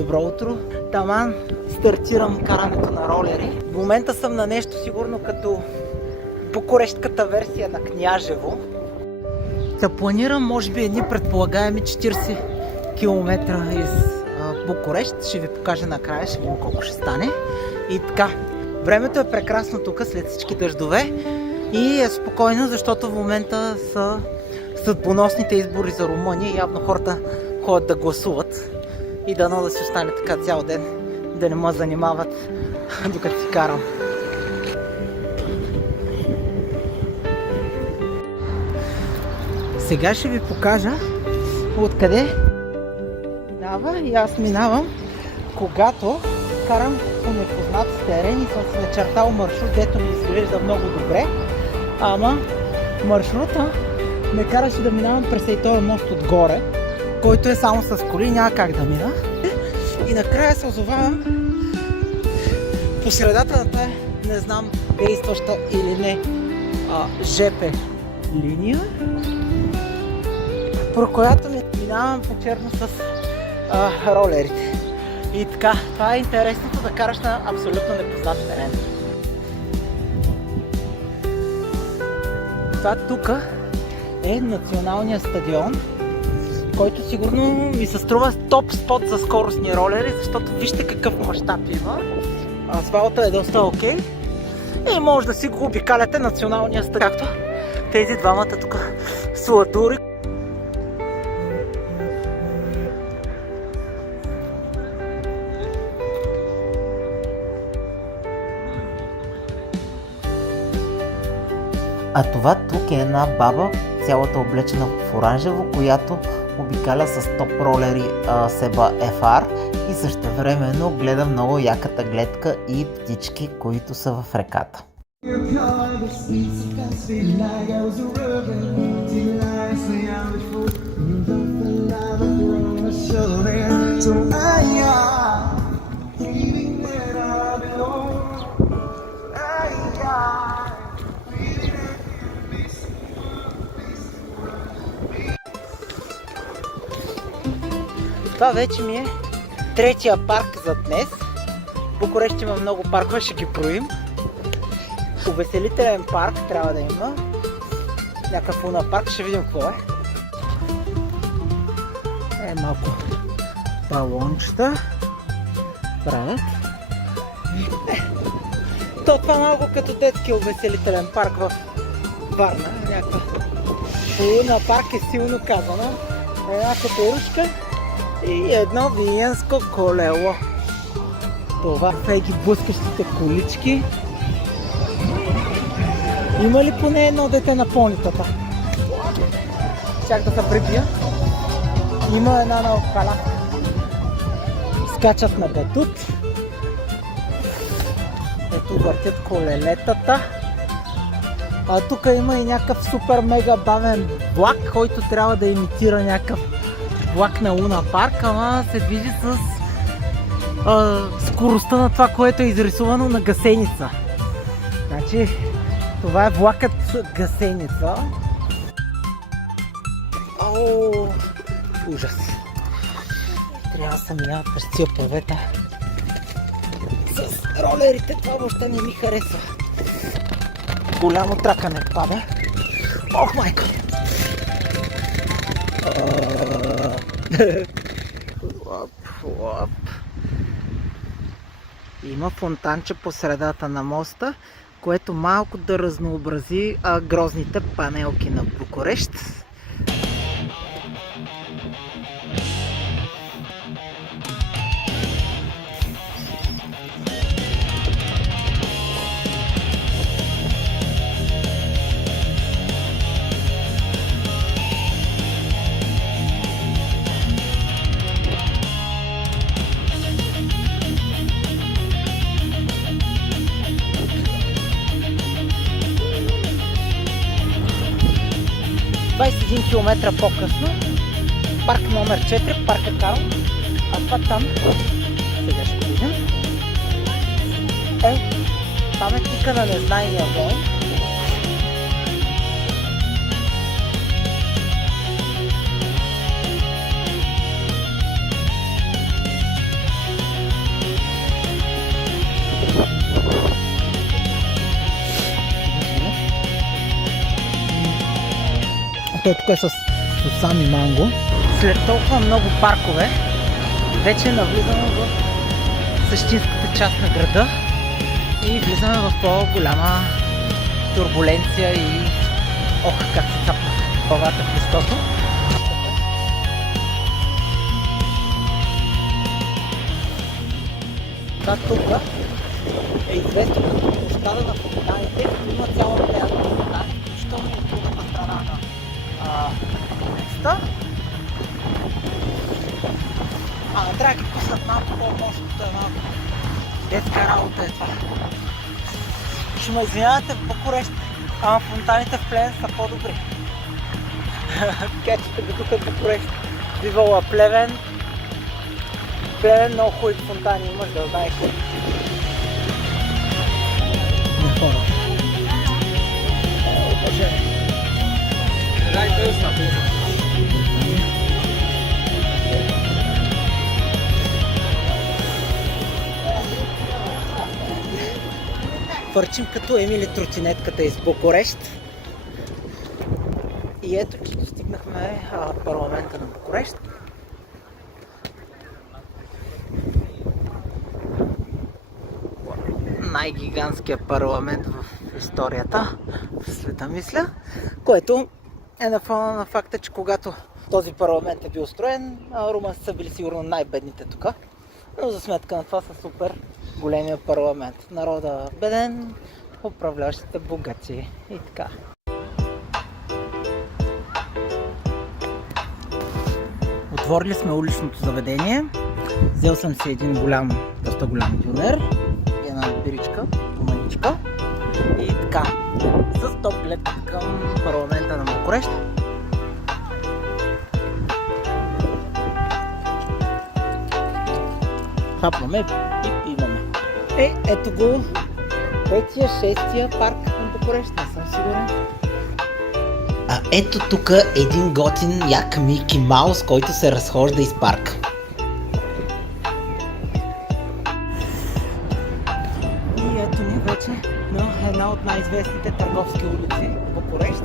Добро утро! Таман стартирам карането на ролери. В момента съм на нещо сигурно като букурештката версия на Княжево. Да планирам може би едни предполагаеми 40 км из Букурещ. Ще ви покажа накрая, ще видим колко ще стане. И така, времето е прекрасно тук след всички дъждове и е спокойно, защото в момента са съдбоносните избори за Румъния. Явно хората ходят да гласуват и дано да си остане така цял ден, да не ме занимават докато си карам. Сега ще ви покажа откъде минава и аз минавам, когато карам по непознат терен и съм си начертал маршрут, дето ми изглежда много добре, ама маршрута ме караше да минавам през този мост отгоре, който е само с коли, няма как да мина. И накрая се озовавам по средата на тая, не знам действаща или не, ЖП линия, по която минавам по черно с ролерите. И така, това е интересното да караш на абсолютно непознат терен. Това тук е националният стадион, който сигурно ми се струва топ спот за скоростни ролери, защото вижте какъв мащаб има. Асфалта е доста окей. И може да си го обикаляте националния стадион, както тези двамата тук сладури. А това тук е една баба, цялата облечена в оранжево, която обикаля с топ ролери Себа FR и същевременно гледа много яката гледка и птички, които са в реката. Това вече ми е третия парк за днес. В Букурещ има много паркове, ще ги броим. Увеселителен парк трябва да има. Някакъв луна парк, ще видим какво е. Малко балончета правят. Това малко като детски увеселителен парк в Варна. Някаква луна парк е силно казано. Една каторушка и едно виенско колело. Това са ги блъскащите колички. Има ли поне едно дете на понитата? Чак да се прибия. Има една на окала. Скачат на батут. Ето въртят колелетата. А тук има и някакъв супер мега бавен влак, който трябва да имитира някакъв влак на Луна парк, ама се движи с скоростта на това, което е изрисувано на гасеница. Значи, това е влакът гасеница. О, ужас! Трябва да се минава през тия павета. С ролерите това въобще не ми харесва. Голямо тракане пада. Ох, майко! Има фонтанче по средата на моста, което малко да разнообрази грозните панелки на Букурещ. Километра по-късно, парк номер 4, парка Карл, а това там, сега ще видим, е паметника на незнайния войн. Той тук е с сусами манго. След толкова много паркове, вече навлизаме в същинската част на града и влизаме в по-голяма турбуленция и ох, как се цапна главата в листото. Тук е известно като площада на фонтаните, има цяла плеяда на фонтани, включително от другата страна на улицата. Трябва да ги пуснат малко по-мощното, е малко детска работа е това. Ще ме извинявате в Букурещ, ама фонтаните в Плевен са по-добри. Така че тук в Букурещ бивала Плевен. Плевен много хубави фонтани имаш, да знаеш. На хора. Обожение. Фърчим като Емили тротинетката из Букурещ. И ето, че достигнахме парламента на Букурещ. Най-гигантския парламент в историята в света, мисля, което е на фона на факта, че когато този парламент е бил устроен, румънците са били сигурно най-бедните тук, но за сметка на това са супер големия парламент. Народа беден, управляващите богати и така. Отворили сме уличното заведение. Взел съм си един доста голям дюнер, една биричка, маничка и така, с топ гледка към парламента на Букурещ. Хапваме и пиваме. Ето го, 5-6 парк на Букурещ, не съм сигурен. Ето тук един готин як Мики Маус, който се разхожда из парка. И ето ни вече на една от най-известните търговски улици в Букурещ.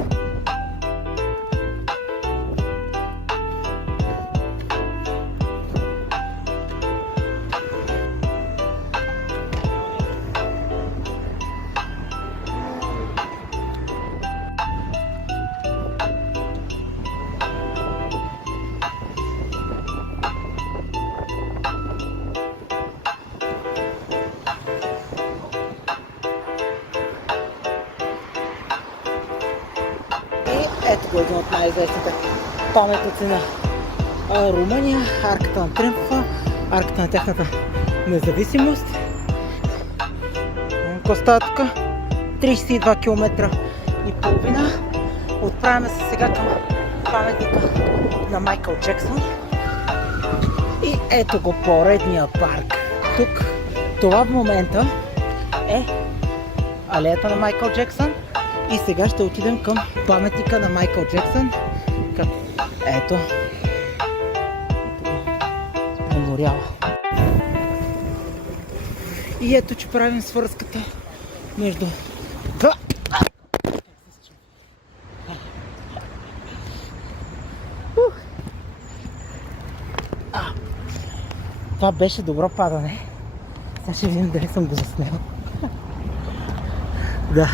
Ето го един от най-известните паметници на Румъния, арката на Триумфа, арката на тяхната независимост. Какво става тук? 32 км и половина. Отправяме се сега към паметника на Майкъл Джексън. И ето го поредния парк. Тук, това в момента е алеята на Майкъл Джексън. И сега ще отидем към паметника на Майкъл Джексън. Ето мемориала. И ето, че правим свързката между... Това беше добро падане. Сега ще видим дали съм го заснел. Да.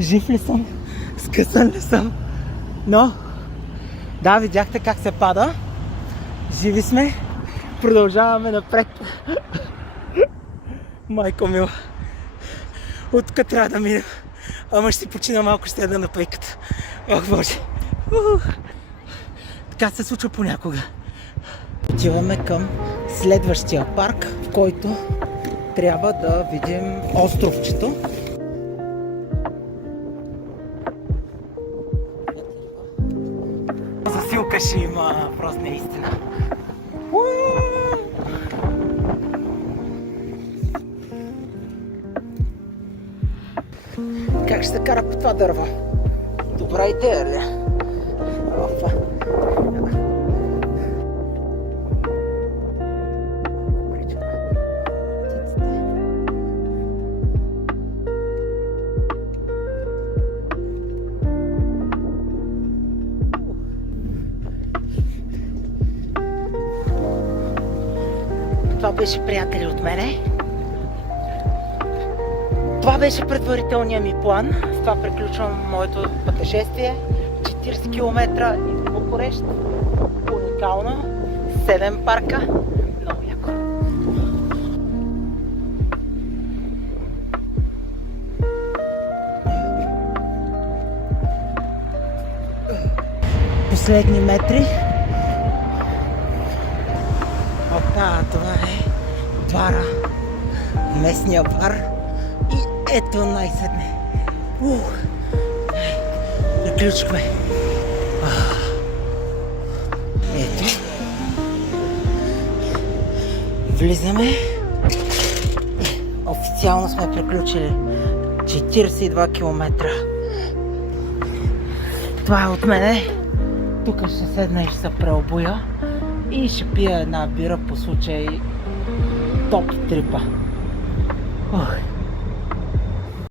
Жив ли съм? Скъсан ли съм? Но, да, видяхте как се пада. Живи сме. Продължаваме напред. Майко мила. Оттук трябва да минем. Ама ще си почина малко, ще седна на пейката. Ох, Боже. Така се случва понякога. Отиваме към следващия парк, в който трябва да видим островчето. Засилка ще има, просто наистина. Как ще се кара по това дърво? Добра идея ли? Опа. Това беше, приятели, от мене. Това беше предварителният ми план. С това приключвам моето пътешествие. 40 км из Букурещ. Уникално. 7 парка. Много яко. Последни метри. Опа, това е бара. Местния бар. И ето най-сетне. Приключихме. Ето. Влизаме. Официално сме приключили 42 км. Това е от мене. Тук ще седна и ще се преобуя. И ще пия една бира по случай топ трипа.